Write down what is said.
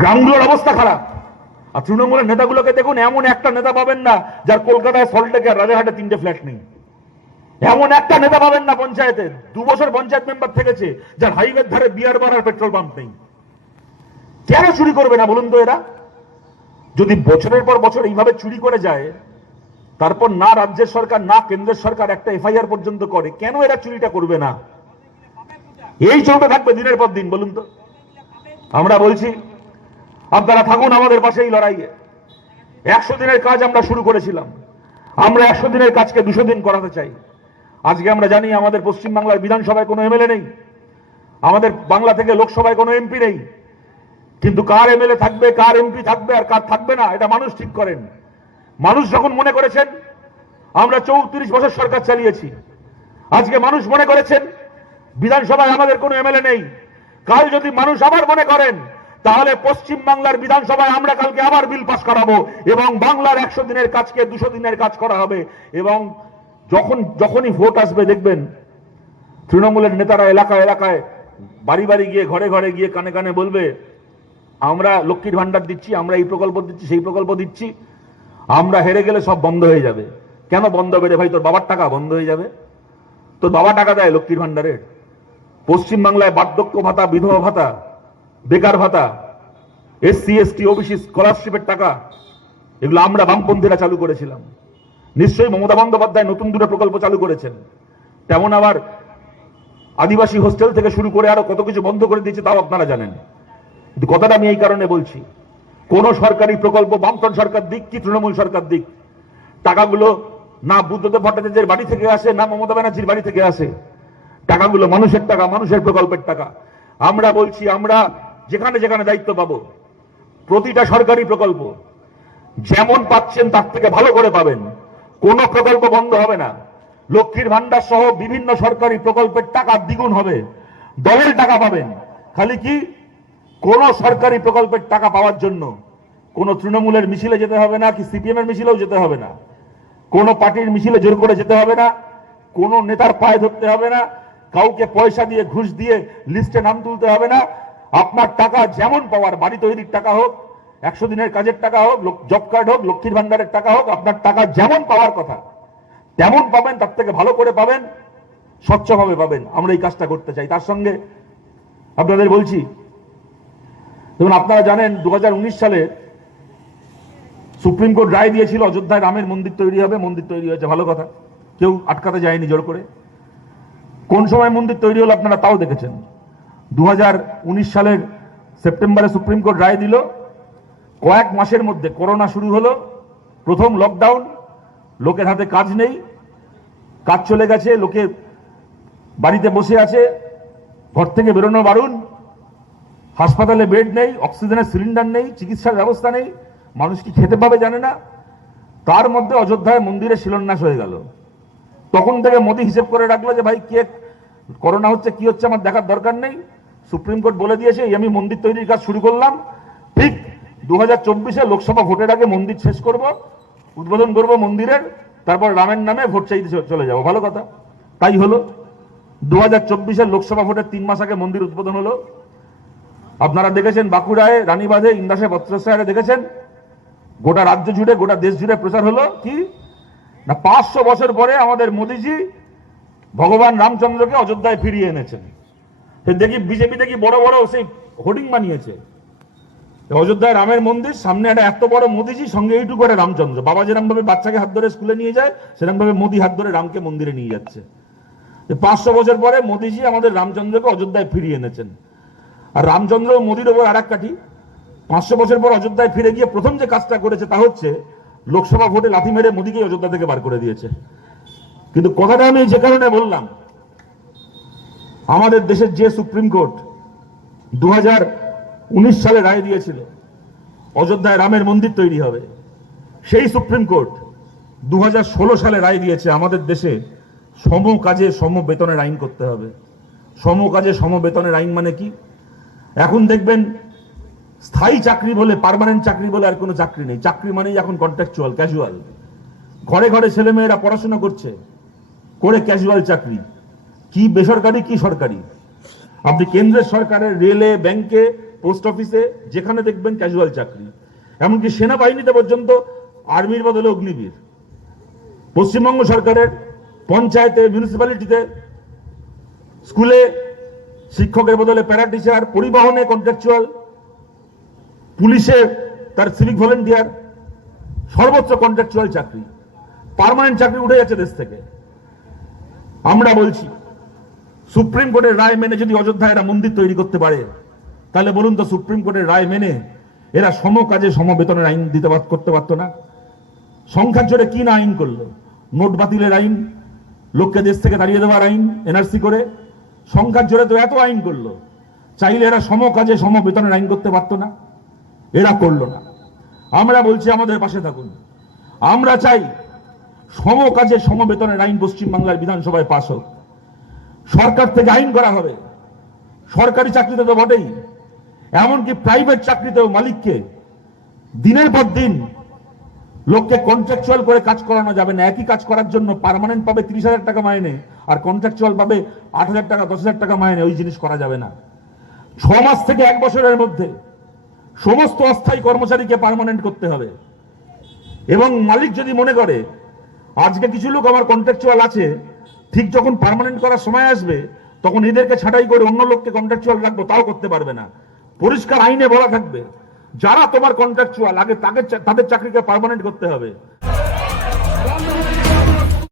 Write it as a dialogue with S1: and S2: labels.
S1: গ্রামগুলোর অবস্থা খারাপ। আর তৃণমূলের নেতাগুলোকে দেখুন, এমন একটা নেতা পাবেন না যার কলকাতায় সল্টলেকে আর রাজারহাটে তিনটে ফ্ল্যাট নেই। এমন একটা নেতা পাবেন না পঞ্চায়েতের দু বছর পঞ্চায়েত মেম্বার থেকেছে, যার হাইওয়ের ধারে বিয়ার বার আর পেট্রোল পাম্প নেই। কেন চুরি করবে না বলুন তো এরা? যদি বছরের পর বছর এইভাবে চুরি করে যায়, তারপর না রাজ্যের সরকার, না কেন্দ্রের সরকার একটা এফআইআর পর্যন্ত করে, কেন এরা চুরিটা করবে না? এই চলতে থাকবে দিনের পর দিন, বলুন তো। আমরা বলছি আপনারা থাকুন আমাদের পাশে এই লড়াইয়ে। একশো দিনের কাজ আমরা শুরু করেছিলাম। আমরা একশো দিনের কাজকে দুশো দিন করাতে চাই। আজকে আমরা জানি আমাদের পশ্চিমবাংলার বিধানসভায় কোনো এমএলএ নেই। আমাদের বাংলা থেকে লোকসভায় কোনো এমপি নেই। কিন্তু কার এমএলএ থাকবে, কার এমপি থাকবে আর কার থাকবে না, এটা মানুষ ঠিক করেন। মানুষ যখন মনে করেছেন, আমরা চৌত্রিশ বছর সরকার চালিয়েছি। আজকে মানুষ মনে করেছেন, বিধানসভায় আমাদের কোনো এমএলএ নেই। কাল যদি মানুষ আবার মনে করেন তাহলে পশ্চিম বাংলার বিধানসভায় আমরা কালকে আবার বিল পাস করাবো এবং বাংলার একশো দিনের কাজকে দুশো দিনের কাজ করা হবে। এবং যখন, যখনই ভোট আসবে, দেখবেন তৃণমূলের নেতারা এলাকা এলাকায় বাড়ি বাড়ি গিয়ে, ঘরে ঘরে গিয়ে কানে কানে বলবে, আমরা লক্ষ্মীর ভান্ডার দিচ্ছি, আমরা এই প্রকল্প দিচ্ছি, সেই প্রকল্প দিচ্ছি, আমরা হেরে গেলে সব বন্ধ হয়ে যাবে। কেন বন্ধ হবে রে ভাই? তোর বাবার টাকা বন্ধ হয়ে যাবে। তোর বাবা টাকা দেয় লক্ষ্মীর ভান্ডারের পশ্চিমবাংলায় বার্ধক্য ভাতা, বিধবা ভাতা বেকার ভাতা এস এসসি, এসটি, ওবিসি স্কলারশিপের টাকা, এগুলো আমরা বামপন্থীরা চালু করেছিলাম। নিশ্চয়ই মমতা বন্দ্যোপাধ্যায় নতুন দুটো প্রকল্প চালু করেছেন। তেমন আবার আদিবাসী হোস্টেল থেকে শুরু করে আরও কত কিছু বন্ধ করে দিয়েছে তাও আপনারা জানেন। কিন্তু কথাটা আমি এই কারণে বলছি, কোন সরকারি প্রকল্প, বামফ্রন্ট সরকার দিক কি তৃণমূল সরকার দিক? টাকাগুলো না বুদ্ধদেব ভট্টাচার্যের বাড়ি থেকে আসে, না মমতা ব্যানার্জির বাড়ি থেকে আসে। টাকাগুলো মানুষের টাকা, মানুষের প্রকল্পের টাকা। আমরা বলছি, আমরা যেখানে যেখানে দায়িত্ব পাবো। প্রতিটা সরকারি প্রকল্প যেমন পাচ্ছেন তার থেকে ভালো করে পাবেন। কোন প্রকল্প বন্ধ হবে না। লক্ষ্মীর ভান্ডার সহ বিভিন্ন সরকারি প্রকল্পের টাকা দ্বিগুণ হবে। দলের টাকা পাবেন। খালি কি? কোন সরকারি প্রকল্পের টাকা পাওয়ার জন্য কোন তৃণমূলের মিছিলে যেতে হবে না, কি সিপিএম এর মিছিলেও যেতে হবে না। কোন পার্টির মিছিলে জোর করে যেতে হবে না। কোন নেতার পায়ে ধরতে হবে না। কাউকে পয়সা দিয়ে, ঘুষ দিয়ে লিস্টে নাম তুলতে হবে না। আপনার টাকা যেমন পাওয়ার, বাড়ি তৈরির টাকা হোক, একশো দিনের কাজের টাকা হোক জব কার্ড হোক, লক্ষ্মীর ভান্ডারের টাকা হোক, আপনার টাকা যেমন পাওয়ার কথা, তেমন পাবেন, তার থেকে ভালো করে পাবেন, স্বচ্ছভাবে পাবেন। আমরা এই কাজটা করতে চাই। তার সঙ্গে আপনাদের বলছি, দেখুন, আপনারা জানেন দু হাজার উনিশ সালে সুপ্রিম কোর্ট রায় দিয়েছিল, অযোধ্যায় রামের মন্দির তৈরি হবে, মন্দির তৈরি হয়েছে, ভালো কথা। কেউ আটকাতে যায়নি জোর করে। কোন সময় মন্দির তৈরি হলো আপনারা তাও দেখেছেন। দু হাজার উনিশ সালের সেপ্টেম্বরে সুপ্রিম কোর্ট রায় দিল। কয়েক মাসের মধ্যে করোনা শুরু হলো। প্রথম লকডাউন লোকের হাতে কাজ নেই। কাজ চলে গেছে, লোকে বাড়িতে বসে আছে। ঘর থেকে বেরোনো বারণ। হাসপাতালে বেড নেই, অক্সিজেনের সিলিন্ডার নেই, চিকিৎসার ব্যবস্থা নেই। মানুষ কি খেতে পাবে জানে না। তার মধ্যে অযোধ্যায় মন্দিরে শিলান্যাস হয়ে গেল। তখন থেকে মোদী হিসেব করে রাখল যে, ভাই, কে করোনা হচ্ছে, কি হচ্ছে, আমার দেখার দরকার নেই। সুপ্রিম কোর্ট বলে দিয়েছে, এই আমি মন্দির তৈরির কাজ শুরু করলাম। ঠিক দু হাজার লোকসভা ভোটের আগে মন্দির শেষ করব, উদ্বোধন করব মন্দিরের, তারপর রামের নামে ভোট চাইতে চলে যাব। ভালো কথা। তাই হলো দু হাজার লোকসভা ভোটের তিন মাস আগে মন্দির উদ্বোধন হলো। আপনারা দেখেছেন বাঁকুড়ায় রানীবাঁধে ইন্দাসে বত্রসারে দেখেছেন? গোটা রাজ্য জুড়ে, গোটা দেশ জুড়ে প্রচার হলো। কি? না, পাঁচশো বছর পরে আমাদের মোদিজি ভগবান রামচন্দ্রকে অযোধ্যায় ফিরিয়ে এনেছেন। দেখি বিজেপি দেখি বড় বড় সেই হোর্ডিং বানিয়েছে। অযোধ্যায় রামের মন্দির, সামনে একটা এত বড় মোদিজি, সঙ্গে এইটুকু করে রামচন্দ্র। বাবা যেরকম ভাবে বাচ্চাকে হাত ধরে স্কুলে নিয়ে যায় সেরকম ভাবে মোদি হাত ধরে রামকে মন্দিরে নিয়ে যাচ্ছে। পাঁচশো বছর পরে মোদিজি আমাদের রামচন্দ্রকে অযোধ্যায় ফিরিয়ে এনেছেন। আর রামচন্দ্র মোদির ওপর আর এক কাঠি। পাঁচশো বছর পর অযোধ্যায় ফিরে গিয়ে প্রথম যে কাজটা করেছে তা হচ্ছে, লোকসভা ভোটে লাথি মেরে মোদীকে অযোধ্যা থেকে বার করে দিয়েছে। কিন্তু কথাটা আমি যে কারণে বললাম আমাদের দেশের যে সুপ্রিম কোর্ট দু হাজার উনিশ সালে রায় দিয়েছিল, অযোধ্যায় রামের মন্দির তৈরি হবে, সেই সুপ্রিম কোর্ট দু হাজার ষোলো সালে রায় দিয়েছে, আমাদের দেশে সম কাজে সম বেতনের আইন করতে হবে। সম কাজে সম বেতনের আইন মানে কি? এখন দেখবেন স্থায়ী চাকরি বলে পার্মানেন্ট চাকরি বলে আর কোনো চাকরি নেই। চাকরি মানেই এখন কন্ট্রাকচুয়াল ক্যাজুয়াল ঘরে ঘরে ছেলেমেয়েরা পড়াশোনা করছে, করে ক্যাজুয়াল চাকরি। কি বেসরকারি, কি সরকারি? আপনি কেন্দ্রের সরকারের রেলে, ব্যাংকে, পোস্ট অফিসে, যেখানে দেখবেন ক্যাজুয়াল চাকরি। এমনকি সেনাবাহিনীতে পর্যন্ত আর্মির বদলে অগ্নিবীর। পশ্চিমবঙ্গ সরকারের পঞ্চায়েতে মিউনিসিপ্যালিটিতে স্কুলে শিক্ষকের বদলে প্যারা টিচার পরিবহনে কন্ট্রাকচুয়াল পুলিশে তার সিভিক ভলেন্টিয়ার সর্বোচ্চ কন্ট্রাকচুয়াল চাকরি। পারমানেন্ট চাকরি উঠে যাচ্ছে দেশ থেকে। আমরা বলছি সুপ্রিম কোর্টের রায় মেনে যদি অযোধ্যায় এরা মন্দির তৈরি করতে পারে, তাহলে বলুন তো সুপ্রিম কোর্টের রায় মেনে এরা সম কাজে সম বেতনের আইন দিতে করতে পারতো না? সংখ্যার জোরে কি না আইন করল? নোট বাতিলের আইন, লোককে দেশ থেকে দাঁড়িয়ে দেওয়ার আইন এনআরসি করে? সংখ্যার জোরে তো এত আইন করল, চাইলে এরা সম কাজে সম বেতনের আইন করতে পারতো না? এরা করল না। আমরা বলছি আমাদের পাশে থাকুন। আমরা চাই সম কাজে সম বেতনের আইন পশ্চিমবাংলার বিধানসভায় পাশ হোক। সরকার থেকে আইন করা হবে। সরকারি চাকরিতে তো বটেই। এমনকি প্রাইভেট চাকরিতেও মালিককে দিনের পর দিন লোককে কন্ট্রাকচুয়াল করে কাজ করানো যাবে না। একই কাজ করার জন্য পার্মানেন্ট পাবে ত্রিশ হাজার টাকা মাইনে আর কন্ট্রাকচুয়াল পাবে আট হাজার টাকা, দশ হাজার টাকা মাইনে ওই জিনিস করা যাবে না। ছ মাস থেকে এক বছরের মধ্যে সমস্ত অস্থায়ী কর্মচারীকে পার্মানেন্ট করতে হবে। এবং মালিক যদি মনে করে, আজকে কিছু লোক আমার কন্ট্রাকচুয়াল আছে ঠিক যখন পারমানেন্ট করার সময় আসবে, তখন এদেরকে ছাঁটাই করে অন্য লোককে কন্ট্রাকচুয়াল রাখব, তাও করতে পারবে না। পরিষ্কার আইনে বলা থাকবে, যারা তোমার কন্ট্রাকচুয়াল আগে তাকে তাদের চাকরিকে পারমানেন্ট করতে হবে।